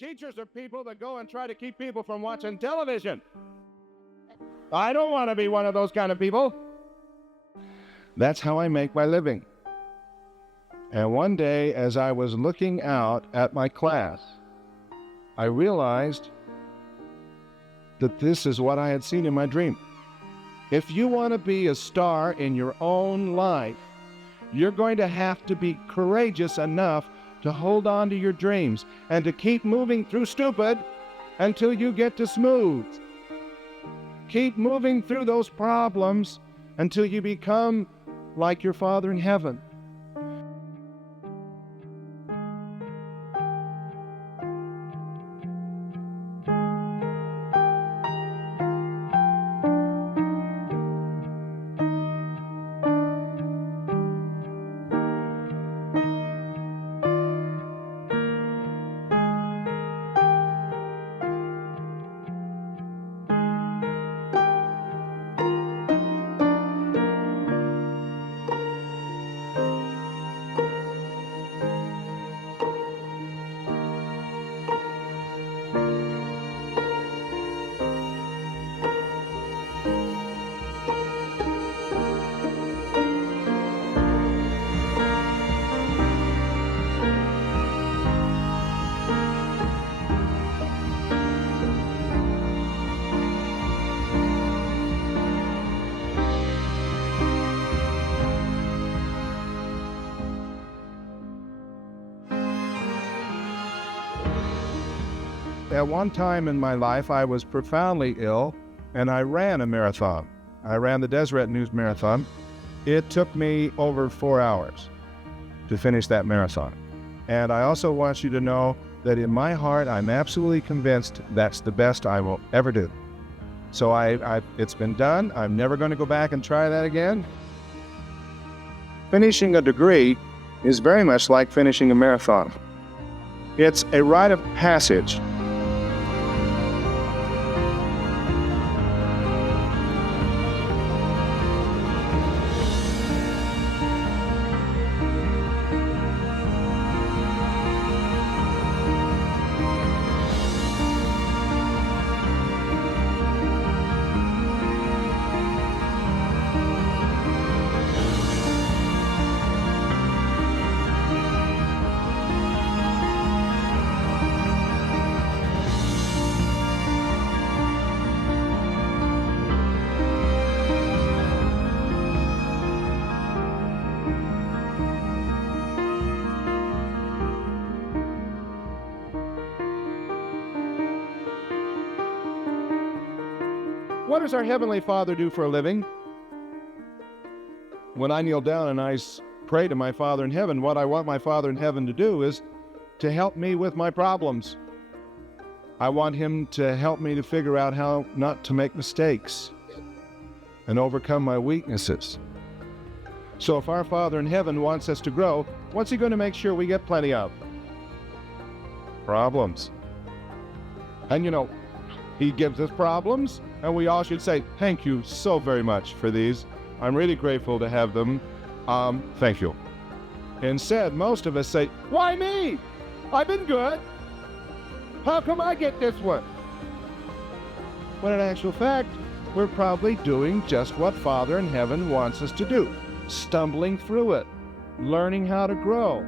Teachers are people that go and try to keep people from watching television. I don't want to be one of those kind of people. That's how I make my living. And one day, as I was looking out at my class, I realized that this is what I had seen in my dream. If you want to be a star in your own life, you're going to have to be courageous enough to hold on to your dreams and to keep moving through stupid until you get to smooth. Keep moving through those problems until you become like your Father in heaven. At one time in my life, I was profoundly ill, and I ran a marathon. I ran the Deseret News Marathon. It took me over 4 hours to finish that marathon. And I also want you to know that in my heart, I'm absolutely convinced that's the best I will ever do. So it's been done. I'm never going to go back and try that again. Finishing a degree is very much like finishing a marathon. It's a rite of passage. What does our Heavenly Father do for a living? When I kneel down and I pray to my Father in heaven, what I want my Father in heaven to do is to help me with my problems. I want Him to help me to figure out how not to make mistakes and overcome my weaknesses. So if our Father in heaven wants us to grow, what's He going to make sure we get plenty of? Problems. And you know, He gives us problems, and we all should say, thank you so very much for these. I'm really grateful to have them. Thank you. Instead, most of us say, why me? I've been good. How come I get this one? When in actual fact, we're probably doing just what Father in heaven wants us to do, stumbling through it, learning how to grow.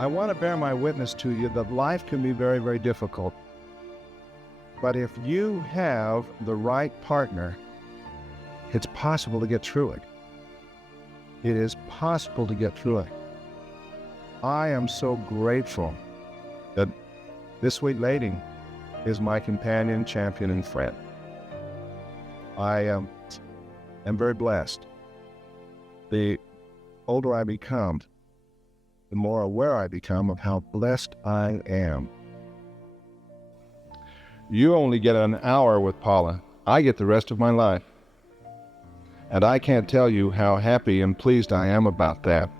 I want to bear my witness to you that life can be very, very difficult. But if you have the right partner, it's possible to get through it. It is possible to get through it. I am so grateful that this sweet lady is my companion, champion, and friend. I am very blessed. The older I become, the more aware I become of how blessed I am. You only get an hour with Paula. I get the rest of my life. And I can't tell you how happy and pleased I am about that.